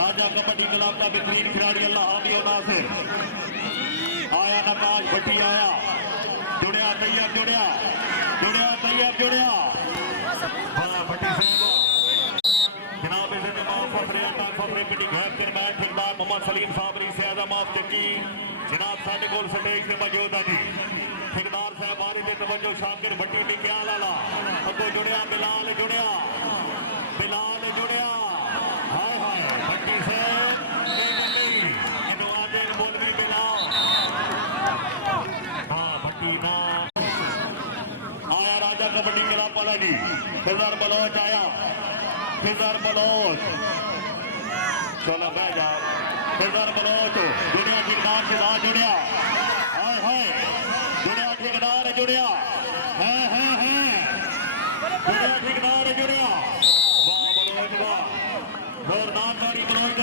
राजा kabaddi club का बेहतरीन खिलाड़ी अल्लाह हाफिज नासिर आया, नकाश भट्टी आया, जुड़िया तैयब जुड़िया तैयब जुड़िया भट्टी जनाब फसरे पिंडी गैप के मैच ठेकेदार मोहम्मद सलीम साहब री से आजम ऑफ चक्की जनाब साढ़े को स्टेज से मौजूद है जी। ठेकेदार साहब बारी दे तवज्जो शाकिर भट्टी भी क्या लाला अगो जुड़िया बिलाल जुड़िया हाय हाय भट्टी से बोल में बिलाल हाँ भट्टी ना आया राजा कबड्डी क्लब वाला जी। फिजर बलोच आया, फिजर बलोच चलो बह जाओ, फिजर बलोच जुड़िया ठेकेदार से ला जुड़िया हाय हाय जुड़िया ठेकेदार जुड़िया है जुड़िया ठेकेदार जुड़िया वाह बलोच वाह जोरदार ताड़ी बलोच